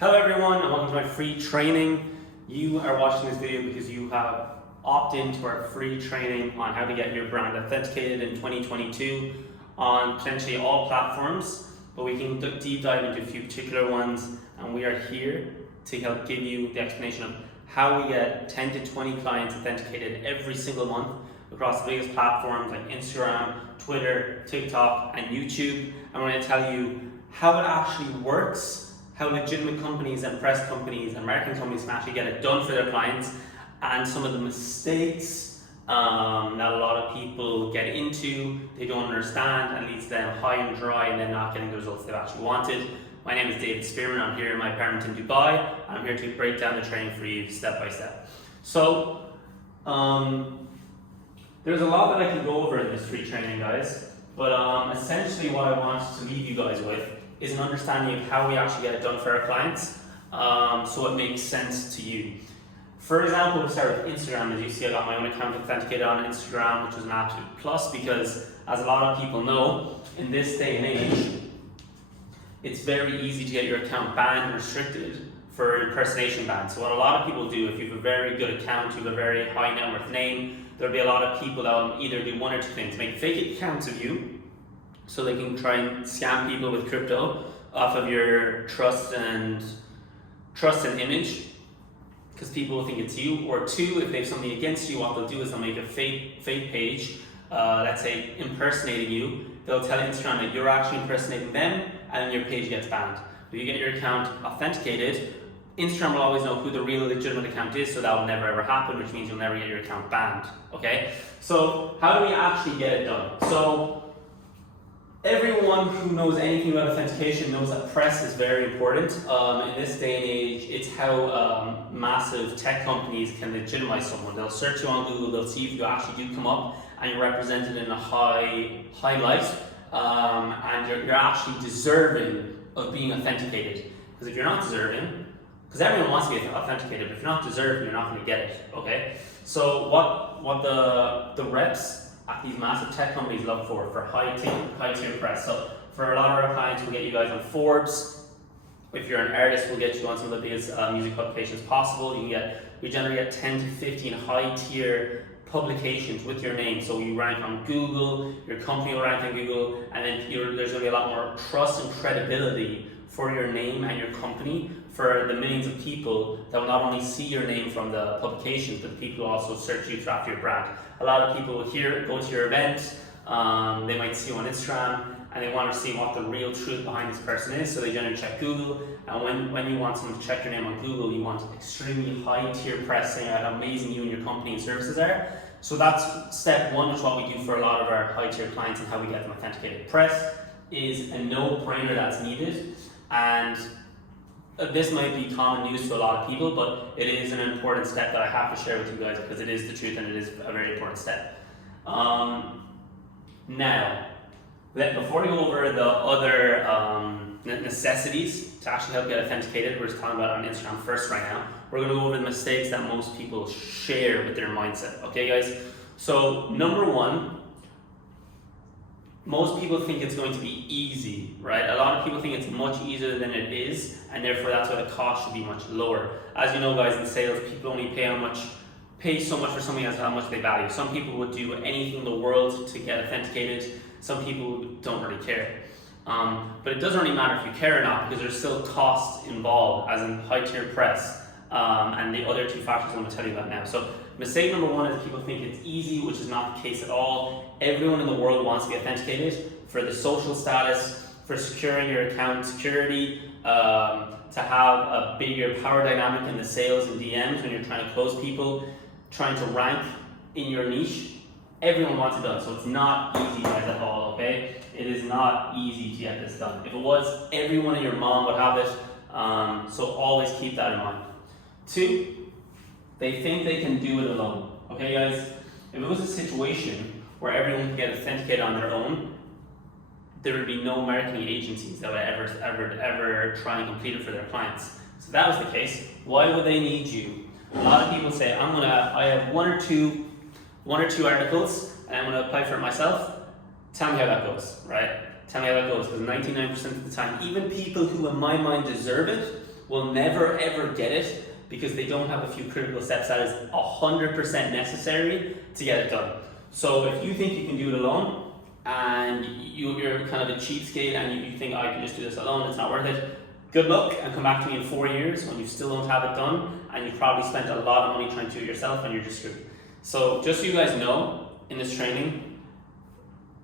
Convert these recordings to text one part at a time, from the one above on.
Hello everyone and welcome to my free training. You are watching this video because you have opted into our free training on how to get your brand authenticated in 2022 on potentially all platforms, but we can deep dive into a few particular ones, and we are here to help give you the explanation of how we get 10 to 20 clients authenticated every single month across the biggest platforms like Instagram, Twitter, TikTok, and YouTube. I'm going to tell you how it actually works, how legitimate companies and press companies and marketing companies can actually get it done for their clients, and some of the mistakes that a lot of people get into, they don't understand, and leads them high and dry and then not getting the results they've actually wanted. My name is David Spearman. I'm here in my apartment in Dubai, and I'm here to break down the training for you step by step. So, there's a lot that I can go over in this free training, guys, but essentially what I want to leave you guys with is an understanding of how we actually get it done for our clients, so it makes sense to you. For example, we'll start with Instagram. As you see, I got my own account authenticated on Instagram, which was an absolute plus because, as a lot of people know, in this day and age, it's very easy to get your account banned and restricted for impersonation bans. So what a lot of people do, if you have a very good account, you have a very high net worth name, there'll be a lot of people that will either do one or two things: make fake accounts of you, so they can try and scam people with crypto off of your trust and image, because people will think it's you. Or two, if they have something against you, what they'll do is they'll make a fake page, let's say impersonating you. They'll tell Instagram that you're actually impersonating them, and then your page gets banned. If you get your account authenticated, Instagram will always know who the real legitimate account is, so that will never ever happen, which means you'll never get your account banned. Okay? So how do we actually get it done? So everyone who knows anything about authentication knows that press is very important. In this day and age, it's how massive tech companies can legitimize someone. They'll search you on Google, they'll see if you actually do come up and you're represented in a high light, and you're actually deserving of being authenticated. Because if you're not deserving, because everyone wants to be authenticated, but if you're not deserving, you're not going to get it. Okay? So what the reps at these massive tech companies look for high tier press. So for a lot of our clients, we'll get you guys on Forbes. If you're an artist, we'll get you on some of the biggest music publications possible. We generally get 10 to 15 high tier publications with your name. So you rank on Google, your company will rank on Google, and then there's going to be a lot more trust and credibility for your name and your company for the millions of people that will not only see your name from the publications, but the people who also search you after your brand. A lot of people will go to your event, they might see you on Instagram, and they want to see what the real truth behind this person is, so they generally check Google. And when you want someone to check your name on Google, you want extremely high tier press saying how amazing you and your company and services are. So that's step one, which is what we do for a lot of our high tier clients and how we get them authenticated. Press is a no-brainer that's needed, and this might be common news to a lot of people, but it is an important step that I have to share with you guys because it is the truth and it is a very important step. Now, before we go over the other necessities to actually help get authenticated, we're just talking about it on Instagram first right now. We're going to go over the mistakes that most people share with their mindset. Okay, guys? So, number one, most people think it's going to be easy, right? A lot of people think it's much easier than it is, and therefore that's why the cost should be much lower. As you know, guys, in sales, people only pay so much for something as how much they value. Some people would do anything in the world to get authenticated. Some people don't really care. But it doesn't really matter if you care or not, because there's still costs involved, as in high tier press, and the other two factors I'm going to tell you about now. So mistake number one is people think it's easy, which is not the case at all. Everyone in the world wants to be authenticated for the social status, for securing your account security, to have a bigger power dynamic in the sales and DMs when you're trying to close people, trying to rank in your niche. Everyone wants it done, so it's not easy, guys, at all, okay? It is not easy to get this done. If it was, everyone and your mom would have it, so always keep that in mind. Two, they think they can do it alone. Okay, guys? If it was a situation where everyone could get authenticated on their own, there would be no marketing agencies that would ever try and complete it for their clients. So if that was the case, why would they need you? A lot of people say, I have one or two articles, and I'm gonna apply for it myself. Tell me how that goes, right? Tell me how that goes, because 99% of the time, even people who in my mind deserve it, will never ever get it because they don't have a few critical steps that is 100% necessary to get it done. So if you think you can do it alone and you're kind of a cheapskate and you think I can just do this alone, it's not worth it, good luck and come back to me in 4 years when you still don't have it done and you've probably spent a lot of money trying to do it yourself and you're just screwed. So just so you guys know, in this training,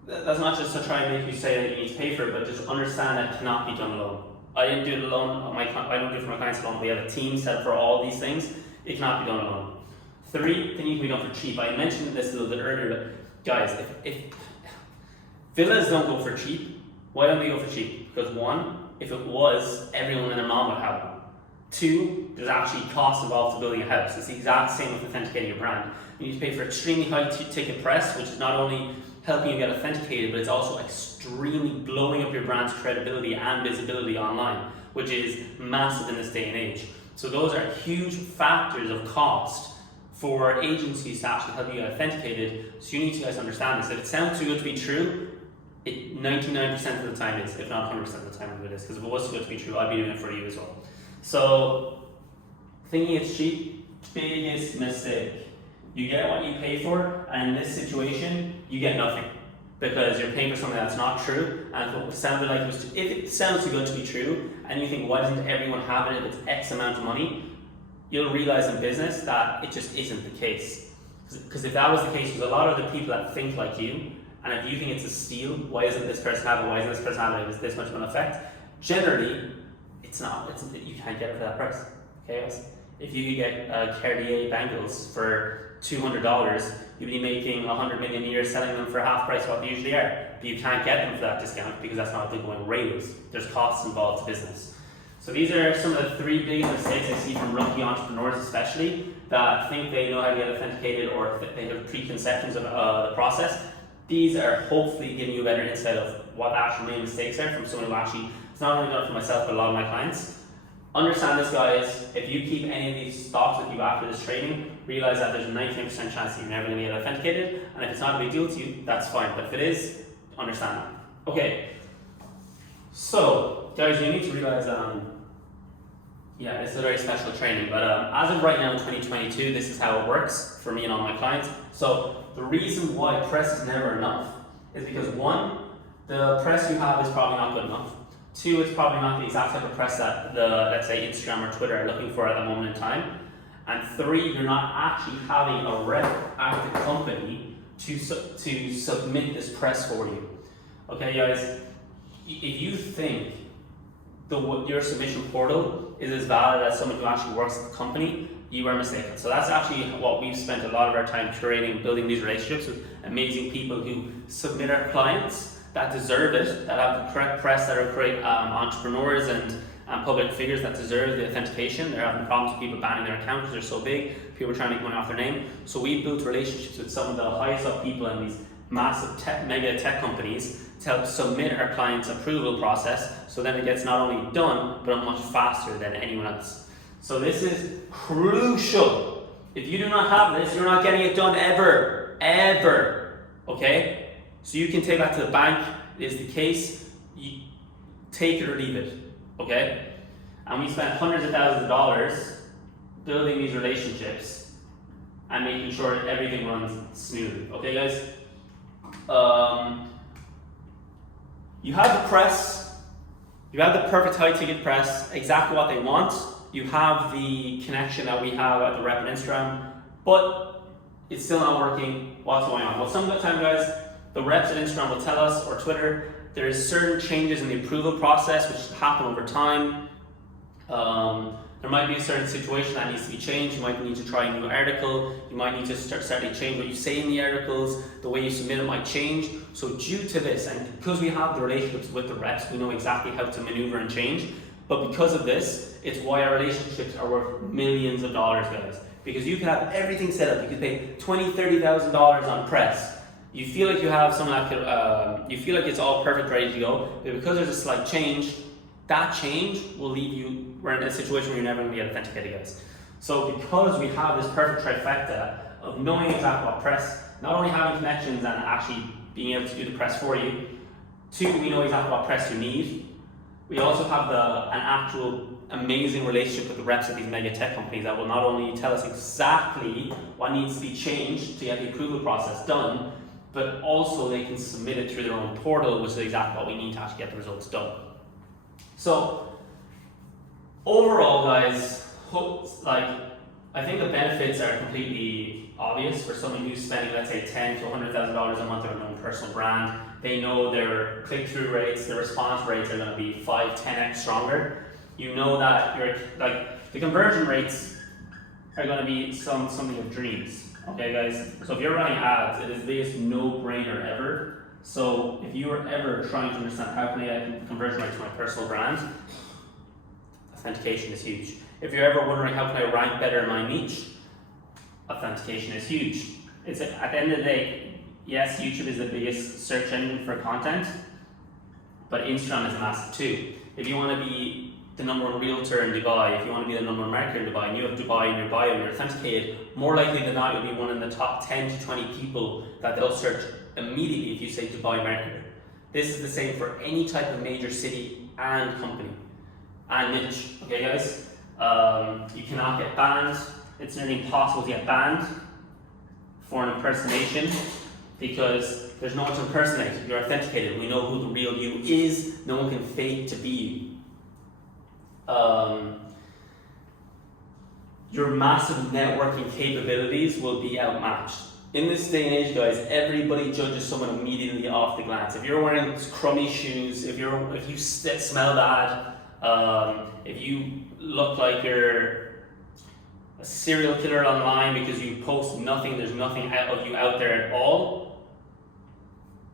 that's not just to try and make you say that you need to pay for it, but just understand that it cannot be done alone. I didn't do it alone, I don't do it for my clients alone. We have a team set up for all these things. It cannot be done alone. 3, they need to be done for cheap. I mentioned this a little bit earlier, but guys, if villas don't go for cheap, why don't they go for cheap? Because 1, if it was, everyone and their mom would have one. 2, there's actually costs involved to building a house. It's the exact same with authenticating your brand. You need to pay for extremely high ticket press, which is not only helping you get authenticated, but it's also extremely blowing up your brand's credibility and visibility online, which is massive in this day and age. So those are huge factors of cost for agencies to actually help you get authenticated. So you need to guys understand this. If it sounds too good to be true, it 99% of the time is, if not 100% of the time it is, because if it was too good to be true, I'd be doing it for you as well. So thinking it's cheap, biggest mistake. You get what you pay for, and in this situation, you get nothing because you're paying for something that's not true. And if it sounded like it was, if it sounds too good to be true, and you think, why doesn't everyone have it if it's X amount of money? You'll realize in business that it just isn't the case. Because if that was the case, there's a lot of the people that think like you, and if you think it's a steal, why isn't this person have it? Why isn't this person have it? Is this much of an effect? Generally, it's not. You can't get it for that price. Okay, guys? If you could get Cartier bangles for $200, you'd be making 100 million a year selling them for half price what they usually are. But you can't get them for that discount because that's not what the going rate is. There's costs involved to business. So these are some of the 3 biggest mistakes I see from rookie entrepreneurs especially that think they know how to get authenticated or they have preconceptions of the process. These are hopefully giving you a better insight of what the actual main mistakes are from someone who actually, it's not only done it for myself but a lot of my clients. Understand this, guys. If you keep any of these thoughts with you after this training, realize that there's a 99% chance that you're never going to get authenticated, and if it's not a big deal to you, that's fine. But if it is, understand that. Okay. So, guys, you need to realize, this is a very special training. But as of right now in 2022, this is how it works for me and all my clients. So the reason why press is never enough is because 1, the press you have is probably not good enough. 2, it's probably not the exact type of press that let's say Instagram or Twitter are looking for at that moment in time. And 3, you're not actually having a rep at the company to submit this press for you. Okay, guys, if you think your submission portal is as valid as someone who actually works at the company, you are mistaken. So that's actually what we've spent a lot of our time curating and building these relationships with amazing people who submit our clients that deserve it, that have the correct press, that are great entrepreneurs and public figures that deserve the authentication. They're having problems with people banning their accounts because they're so big. People are trying to make money off their name. So we've built relationships with some of the highest up people in these massive mega tech companies to help submit our clients' approval process, so then it gets not only done, but much faster than anyone else. So this is crucial. If you do not have this, you're not getting it done ever. Okay? So you can take that to the bank. It is the case. You take it or leave it. Okay? And we spent hundreds of thousands of dollars building these relationships and making sure that everything runs smoothly. Okay, guys? You have the press, you have the perfect high ticket press, exactly what they want. You have the connection that we have at the rep and Instagram, but it's still not working. What's going on? Well, some of the time, guys, the reps at Instagram will tell us, or Twitter, there's certain changes in the approval process which happen over time. There might be a certain situation that needs to be changed. You might need to try a new article. You might need to start to change what you say in the articles. The way you submit it might change. So due to this, and because we have the relationships with the reps, we know exactly how to maneuver and change. But because of this, it's why our relationships are worth millions of dollars, guys. Because you can have everything set up. You can pay $20,000, $30,000 on press. You feel like you have something that could, you feel like it's all perfect, ready to go. But because there's a slight change, that change will leave you, we're in a situation where you're never going to get authenticated, guys. So because we have this perfect trifecta of knowing exactly what press, not only having connections and actually being able to do the press for you, 2, we know exactly what press you need, We also have an actual amazing relationship with the reps of these mega tech companies that will not only tell us exactly what needs to be changed to get the approval process done, but also they can submit it through their own portal, which is exactly what we need to actually get the results done. So overall, guys, I think the benefits are completely obvious for someone who's spending, let's say, $10,000 to $100,000 a month on their own personal brand. They know their click-through rates, their response rates are going to be 5-10x stronger. You know that the conversion rates are going to be something of dreams. Okay, guys. So if you're running ads, it is the biggest no-brainer ever. So if you are ever trying to understand how can I get conversion rates for my personal brand, authentication is huge. If you're ever wondering how can I rank better in my niche, authentication is huge. It's at the end of the day, yes, YouTube is the biggest search engine for content, but Instagram is massive too. If you want to be the number one realtor in Dubai, if you want to be the number one marketer in Dubai, and you have Dubai in your bio and you're authenticated, more likely than not you'll be one in the top 10 to 20 people that they'll search immediately if you say Dubai marketer. This is the same for any type of major city and company and niche. Okay, guys? You cannot get banned. It's nearly impossible to get banned for an impersonation because there's no one to impersonate. You're authenticated. We know who the real you is. No one can fake to be you. Your massive networking capabilities will be outmatched. In this day and age, guys, everybody judges someone immediately off the glance. If you're wearing crummy shoes, if you smell bad, if you look like you're a serial killer online because you post nothing, there's nothing of you out there at all,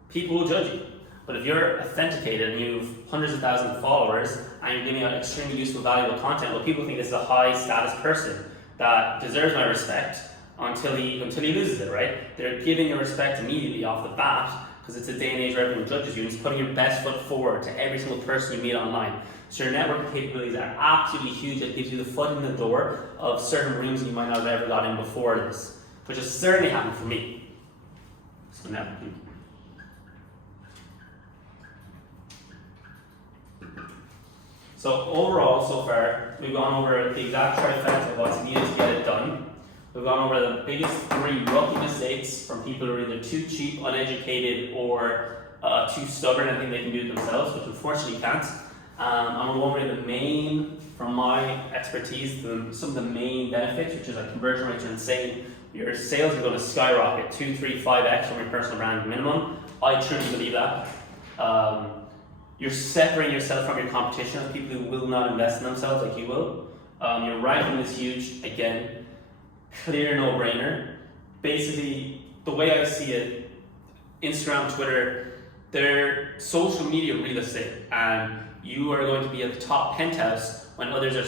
people will judge you. But if you're authenticated and you have hundreds of thousands of followers and you're giving out extremely useful, valuable content, well, people think this is a high status person that deserves my respect until he loses it, right? They're giving you respect immediately off the bat because it's a day and age where everyone judges you and it's putting your best foot forward to every single person you meet online. So your networking capabilities are absolutely huge. It gives you the foot in the door of certain rooms you might not have ever got in before this, which has certainly happened for me. So networking. So overall, so far, we've gone over the exact trifecta of what's needed to get it done. We've gone over the biggest 3 rookie mistakes from people who are either too cheap, uneducated, or too stubborn and think they can do it themselves, which unfortunately you can't. I'm going to go over the main, from my expertise, some of the main benefits, which is that conversion rates are insane. Your sales are going to skyrocket 2, 3, 5x from your personal brand minimum. I truly believe that. You're separating yourself from your competition of people who will not invest in themselves like you will. Your ranking is huge. Again, clear no-brainer. Basically, the way I see it, Instagram, Twitter, they're social media real estate, and you are going to be at the top penthouse when others are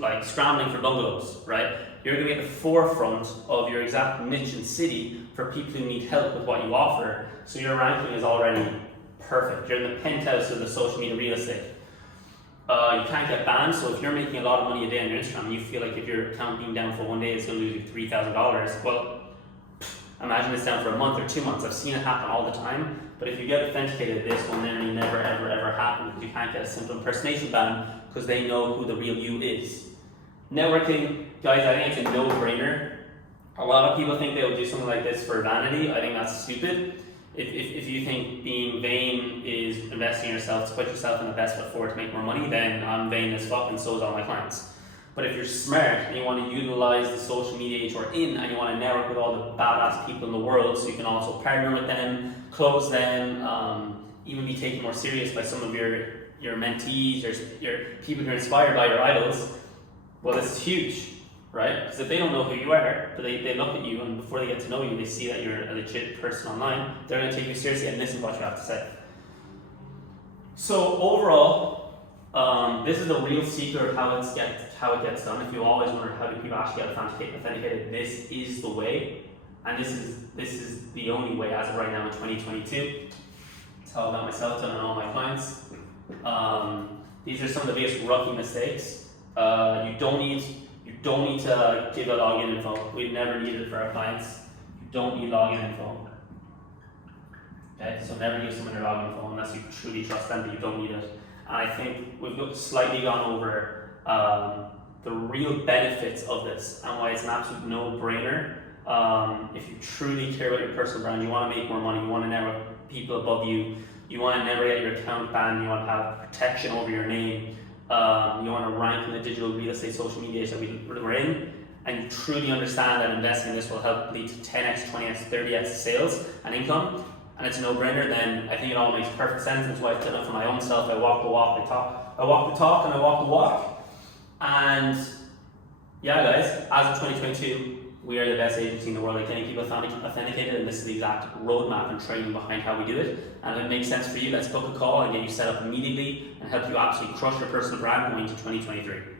like scrambling for bungalows, right? You're going to be at the forefront of your exact niche and city for people who need help with what you offer. So your ranking is already perfect. You're in the penthouse of the social media real estate. You can't get banned, so if you're making a lot of money a day on your Instagram and you feel like if your account being down for one day is going to lose you $3,000, well, imagine it's down for a month or 2 months. I've seen it happen all the time, but if you get authenticated, this will nearly never ever happen because you can't get a simple impersonation ban because they know who the real you is. Networking, guys, I think it's a no-brainer. A lot of people think they will do something like this for vanity. I think that's stupid. If you think being vain is investing in yourself to put yourself in the best foot forward to make more money, then I'm vain as fuck and so is all my clients. But if you're smart and you want to utilize the social media age we're in and you want to network with all the badass people in the world so you can also partner with them, close them, even be taken more serious by some of your mentees, your people who are inspired by your idols, well, this is huge. Right? Because if they don't know who you are, but they look at you and before they get to know you, they see that you're a legit person online, they're going to take you seriously and listen to what you have to say. So overall, this is the real secret of how it gets done. If you always wonder how do people actually get authenticated, this is the way, and this is the only way as of right now in 2022. That's how I got myself done and all my clients. These are some of the biggest rookie mistakes. You don't need to give a login info. We've never needed it for our clients. You don't need login info. Okay, so never use someone your login phone unless you truly trust them, but you don't need it. And I think we've slightly gone over the real benefits of this and why it's an absolute no-brainer. If you truly care about your personal brand, you want to make more money, you want to never people above you, you want to never get your account banned, you want to have protection over your name, you want to rank in the digital real estate social media that we're in, and you truly understand that investing in this will help lead to 10x, 20x, 30x sales and income, and it's a no-brainer, then I think it all makes perfect sense. That's why I've done it for my own self. I walk the walk, I walk the talk, and I walk the walk. And yeah, guys, as of 2022, we are the best agency in the world at getting people authenticated, and this is the exact roadmap and training behind how we do it. And if it makes sense for you, let's book a call and get you set up immediately and help you absolutely crush your personal brand going into 2023.